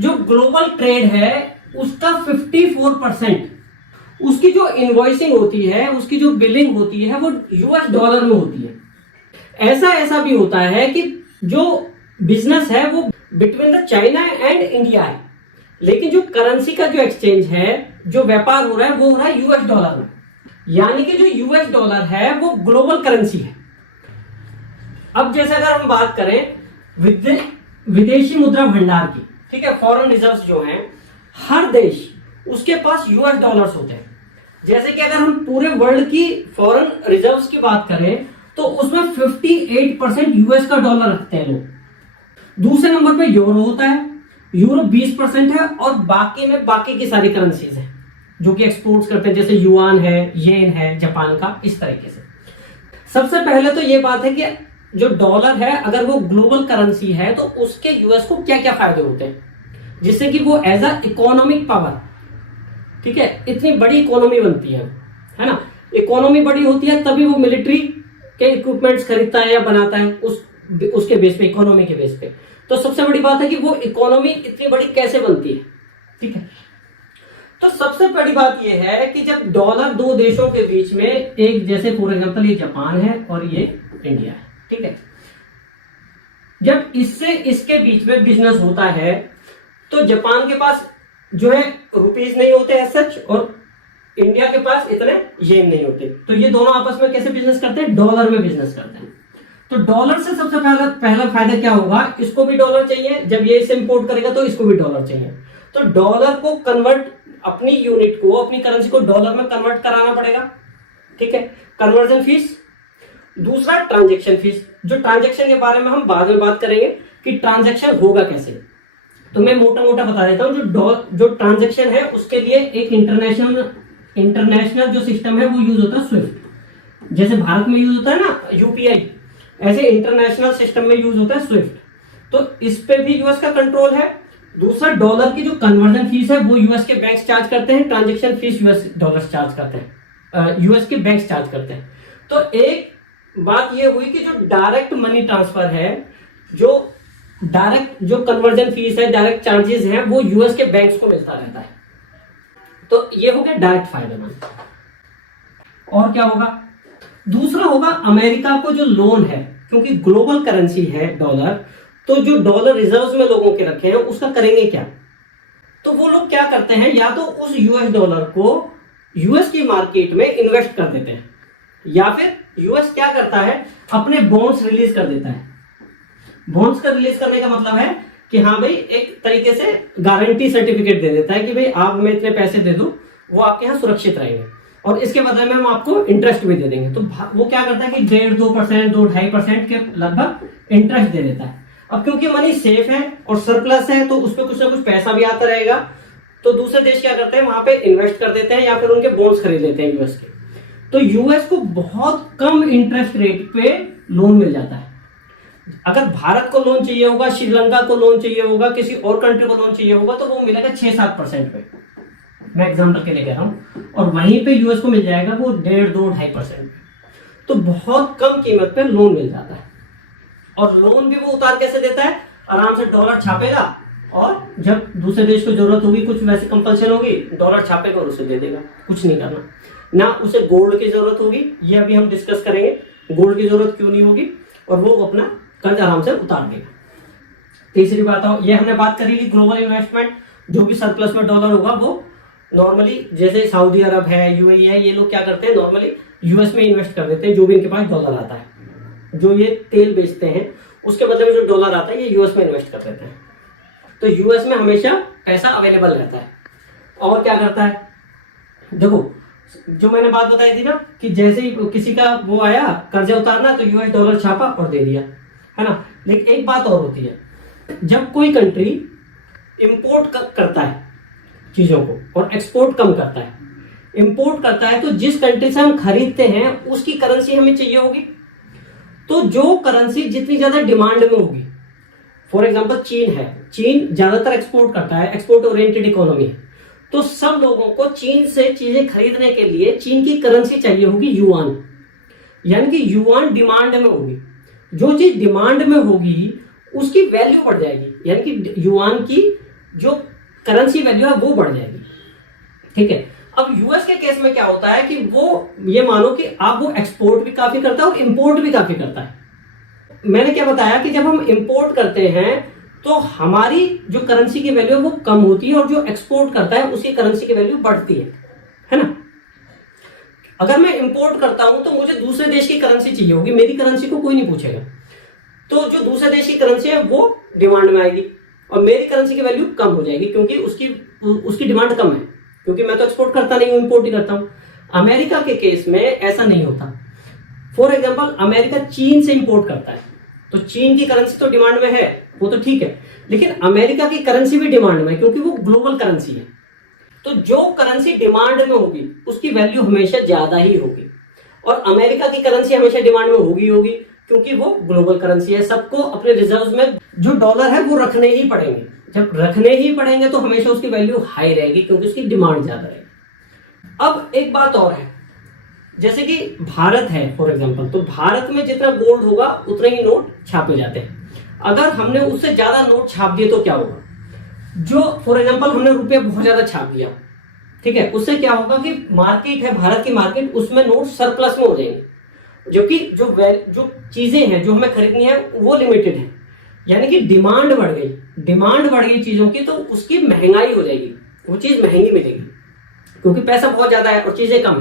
जो global trade है उसका 54% उसकी जो इनवॉइसिंग होती है, उसकी जो बिलिंग होती है वो यूएस डॉलर में होती है। ऐसा भी होता है कि जो बिजनेस है वो between the China and India है, लेकिन जो करेंसी का जो एक्सचेंज है, जो व्यापार हो रहा है वो हो रहा है यूएस डॉलर में। यानी कि जो यूएस डॉलर है वो ग्लोबल करेंसी है। अब जैसे अगर हम बात करें विदेशी मुद्रा भंडार की, ठीक है, फॉरेन रिजर्व्स जो हैं, हर देश उसके पास यूएस डॉलर्स होते हैं। जैसे कि अगर हम पूरे वर्ल्ड की फॉरेन रिजर्व्स की बात करें तो उसमें 58% यूएस का डॉलर रखते हैं लोग। दूसरे नंबर पे यूरो होता है, यूरो 20% है, और बाकी में बाकी की सारी करेंसीज है जो कि एक्सपोर्ट्स करते हैं, जैसे युआन है, येन है जापान का, इस तरीके से। सबसे पहले तो ये बात है कि जो डॉलर है अगर वो ग्लोबल करेंसी है तो उसके यूएस को क्या क्या फायदे होते हैं, जिससे कि वो एज अ इकोनॉमिक पावर, ठीक है, इतनी बड़ी इकोनॉमी बनती है ना। इकोनॉमी बड़ी होती है तभी वो मिलिट्री के इक्विपमेंट्स खरीदता है या बनाता है उसके बेस पे, इकोनॉमी के बेस पे। तो सबसे बड़ी बात है कि वो इकोनॉमी इतनी बड़ी कैसे बनती है, ठीक है। तो सबसे बड़ी बात ये है कि जब डॉलर दो देशों के बीच में, एक जैसे फॉर एग्जांपल ये जापान है और ये इंडिया है, ठीक है, जब इससे इसके बीच में बिजनेस होता है तो जापान के पास जो है रुपीज नहीं होते हैं सच, और इंडिया के पास इतने येन नहीं होते, तो ये दोनों आपस में कैसे बिजनेस करते हैं, डॉलर में बिजनेस करते हैं। तो डॉलर से सबसे पहला फायदा क्या होगा, इसको भी डॉलर चाहिए, जब ये इसे इंपोर्ट करेगा तो इसको भी डॉलर चाहिए। तो डॉलर को कन्वर्ट, अपनी यूनिट को, अपनी करेंसी को डॉलर में कन्वर्ट कराना पड़ेगा, ठीक है, कन्वर्जन फीस। दूसरा ट्रांजैक्शन फीस, जो ट्रांजैक्शन के बारे में हम बाद में बात करेंगे कि ट्रांजैक्शन होगा कैसे। तो मैं मोटा मोटा बता देता हूं, जो ट्रांजैक्शन है उसके लिए एक इंटरनेशनल जो सिस्टम है वो यूज होता है स्विफ्ट। जैसे भारत में यूज होता है ना यूपीआई, ऐसे इंटरनेशनल सिस्टम में यूज होता है स्विफ्ट। तो इस पे भी यूएस का कंट्रोल है। दूसरा, डॉलर की जो कन्वर्जन फीस है वो यूएस के बैंक चार्ज करते हैं, transaction fees US dollar charge करते हैं, यूएस के बैंक चार्ज करते हैं। तो एक बात ये हुई कि जो डायरेक्ट मनी ट्रांसफर है, जो डायरेक्ट जो कन्वर्जन फीस है, डायरेक्ट चार्जेस हैं, वो यूएस के बैंक्स को मिलता रहता है। तो ये हो गया डायरेक्ट फायदेमंद। और क्या होगा, दूसरा होगा अमेरिका को जो लोन है, क्योंकि ग्लोबल करेंसी है डॉलर, तो जो डॉलर रिजर्व्स में लोगों के रखे हैं उसका करेंगे क्या। तो वो लोग क्या करते हैं, या तो उस यूएस डॉलर को यूएस की मार्केट में इन्वेस्ट कर देते हैं, या फिर यूएस क्या करता है, अपने बॉन्ड्स रिलीज कर देता है। बॉन्ड्स का रिलीज करने का मतलब है कि हाँ भाई, एक तरीके से गारंटी सर्टिफिकेट दे देता है कि भाई आप हमें इतने पैसे दे दो, वो आपके यहाँ सुरक्षित रहेंगे, और इसके बदले में हम आपको इंटरेस्ट भी दे देंगे। तो वो क्या करता है कि 1.5%, 2-2.5% के लगभग इंटरेस्ट दे देता है। अब क्योंकि मनी सेफ है और सरप्लस है, तो उस पर कुछ ना कुछ पैसा भी आता रहेगा, तो दूसरे देश क्या करते हैं, वहां पे इन्वेस्ट कर देते हैं या फिर उनके बॉन्ड्स खरीद लेते हैं यूएस के। तो यूएस को बहुत कम इंटरेस्ट रेट पे लोन मिल जाता है। अगर भारत को लोन चाहिए होगा, श्रीलंका को लोन चाहिए होगा, किसी और कंट्री को लोन चाहिए होगा, तो वो मिलेगा 6-7% पे, मैं एग्जांपल के लिए कह रहा हूं, और वहीं पे यूएस को मिल जाएगा वो 1.5-2-2.5%। तो बहुत कम कीमत पे लोन मिल जाता है। और लोन भी वो उतार कैसे देता है, आराम से डॉलर छापेगा, और जब दूसरे देश को जरूरत होगी, कुछ वैसे कंपल्सन होगी, डॉलर छापेगा और उसे दे देगा, कुछ नहीं करना ना। उसे गोल्ड की जरूरत होगी, ये अभी हम डिस्कस करेंगे, गोल्ड की जरूरत क्यों नहीं होगी, और वो अपना कर्ज आराम से उतार देगा। तीसरी बात, ये हमने बात करी कि ग्लोबल इन्वेस्टमेंट, जो भी सरप्लस में डॉलर होगा वो नॉर्मली, जैसे सऊदी अरब है, यूएई है, ये लोग क्या करते हैं, नॉर्मली यूएस में इन्वेस्ट कर देते हैं। जो भी इनके पास डॉलर आता है, जो ये तेल बेचते हैं, उसके बदले में जो डॉलर आता है ये यूएस में इन्वेस्ट कर देते हैं। तो यूएस में हमेशा पैसा अवेलेबल रहता है। और क्या करता है, देखो जो मैंने बात बताई थी ना कि जैसे ही किसी का वो आया कर्जा उतारना, तो यूएस डॉलर छापा और दे दिया, है ना। लेकिन एक बात और होती है, जब कोई कंट्री इंपोर्ट करता है चीजों को और एक्सपोर्ट कम करता है, इंपोर्ट करता है, तो जिस कंट्री से हम खरीदते हैं उसकी करेंसी हमें चाहिए होगी। तो जो करेंसी जितनी ज्यादा डिमांड में होगी, फॉर एग्जांपल चीन है, चीन ज्यादातर एक्सपोर्ट करता है, एक्सपोर्ट ओरिएंटेड इकोनॉमी है, तो सब लोगों को चीन से चीजें खरीदने के लिए चीन की करेंसी चाहिए होगी युआन, यानी कि युआन डिमांड में होगी। जो चीज डिमांड में होगी उसकी वैल्यू बढ़ जाएगी, यानी कि युआन की जो करेंसी वैल्यू है वो बढ़ जाएगी। ठीक है, अब यूएस के केस में क्या होता है कि वो ये मानो कि आप वो एक्सपोर्ट भी काफी करता है और इंपोर्ट भी काफी करता है। मैंने क्या बताया कि जब हम इंपोर्ट करते हैं तो हमारी जो करेंसी की वैल्यू है वो कम होती है और जो एक्सपोर्ट करता है उसकी करेंसी की वैल्यू बढ़ती है ना। अगर मैं इंपोर्ट करता हूं तो मुझे दूसरे देश की करेंसी चाहिए होगी, मेरी करेंसी को कोई नहीं पूछेगा, तो जो दूसरे देश की करेंसी है वो डिमांड में आएगी और मेरी करेंसी की वैल्यू कम हो जाएगी क्योंकि उसकी डिमांड कम है, क्योंकि मैं तो एक्सपोर्ट करता नहीं हूं, इंपोर्ट ही करता हूं। अमेरिका के केस में ऐसा नहीं होता। फॉर एग्जाम्पल अमेरिका चीन से इंपोर्ट करता है, तो चीन की करेंसी तो डिमांड में है, वो तो ठीक है, लेकिन अमेरिका की करेंसी भी डिमांड में है क्योंकि वो ग्लोबल करेंसी है। तो जो करेंसी डिमांड में होगी उसकी वैल्यू हमेशा ज्यादा ही होगी और अमेरिका की करेंसी हमेशा डिमांड में होगी क्योंकि वो ग्लोबल करेंसी है। सबको अपने रिजर्व में जो डॉलर है वो रखने ही पड़ेंगे, जब रखने ही पड़ेंगे तो हमेशा उसकी वैल्यू हाई रहेगी क्योंकि उसकी डिमांड ज्यादा रहेगी। अब एक बात और है, जैसे कि भारत है फॉर एग्जांपल, तो भारत में जितना गोल्ड होगा उतने ही नोट छापे जाते हैं। अगर हमने उससे ज्यादा नोट छाप दिए तो क्या होगा, जो फॉर एग्जांपल हमने रुपये बहुत ज्यादा छाप दिया, ठीक है, उससे क्या होगा कि मार्केट है भारत की मार्केट, उसमें नोट सरप्लस में हो जाएंगे, जो कि जो चीजें हैं जो हमें खरीदनी है वो लिमिटेड है, यानी कि डिमांड बढ़ गई चीजों की, तो उसकी महंगाई हो जाएगी, वो चीज महंगी मिलेगी क्योंकि पैसा बहुत ज्यादा है और चीजें कम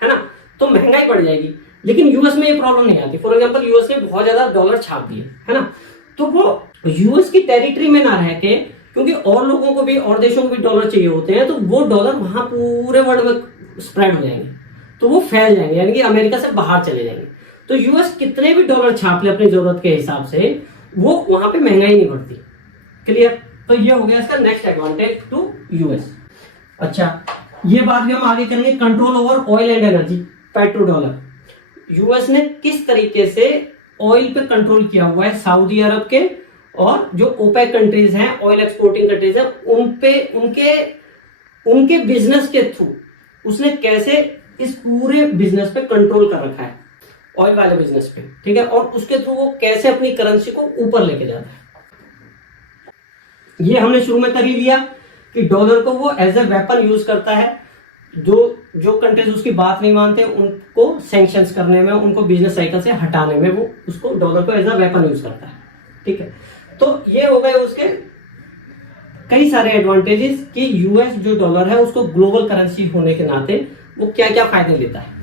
है ना, तो महंगाई बढ़ जाएगी। लेकिन यूएस में ये प्रॉब्लम नहीं आती। फॉर एग्जांपल यूएस ने बहुत ज्यादा डॉलर छाप दिए है ना, तो वो यूएस की टेरिटरी में ना रह के, क्योंकि और लोगों को भी और देशों को भी डॉलर चाहिए होते हैं, तो वो डॉलर वहां पूरे वर्ल्ड में स्प्रेड हो जाएंगे, तो वो फैल जाएंगे, यानी कि अमेरिका से बाहर चले जाएंगे। तो यूएस कितने भी डॉलर छाप ले अपनी जरूरत के हिसाब से, वो वहां पे महंगाई नहीं बढ़ती। क्लियर? तो ये हो गया इसका नेक्स्ट एडवांटेज टू यूएस। अच्छा, ये बात भी हम आगे करेंगे, control over oil and energy, petro dollar. US ने किस तरीके से ऑयल पे कंट्रोल किया हुआ है, सऊदी अरब के और जो ओपेक कंट्रीज हैं, ऑयल एक्सपोर्टिंग कंट्रीज हैं, उन पे उनके बिजनेस के थ्रू उसने कैसे इस पूरे बिजनेस पे कंट्रोल कर रखा है, ऑयल वाले बिजनेस पे, ठीक है, और उसके थ्रू वो कैसे अपनी करेंसी को ऊपर लेके जाता है। ये हमने शुरू में कर ही लिया कि डॉलर को वो एज ए वेपन यूज करता है, जो कंट्रीज उसकी बात नहीं मानते उनको सैंक्शंस करने में, उनको बिजनेस साइकिल से हटाने में वो उसको डॉलर को एज ए वेपन यूज करता है। ठीक है, तो ये हो गए उसके कई सारे एडवांटेजेस कि यूएस जो डॉलर है उसको ग्लोबल करेंसी होने के नाते वो क्या क्या फायदे लेता है।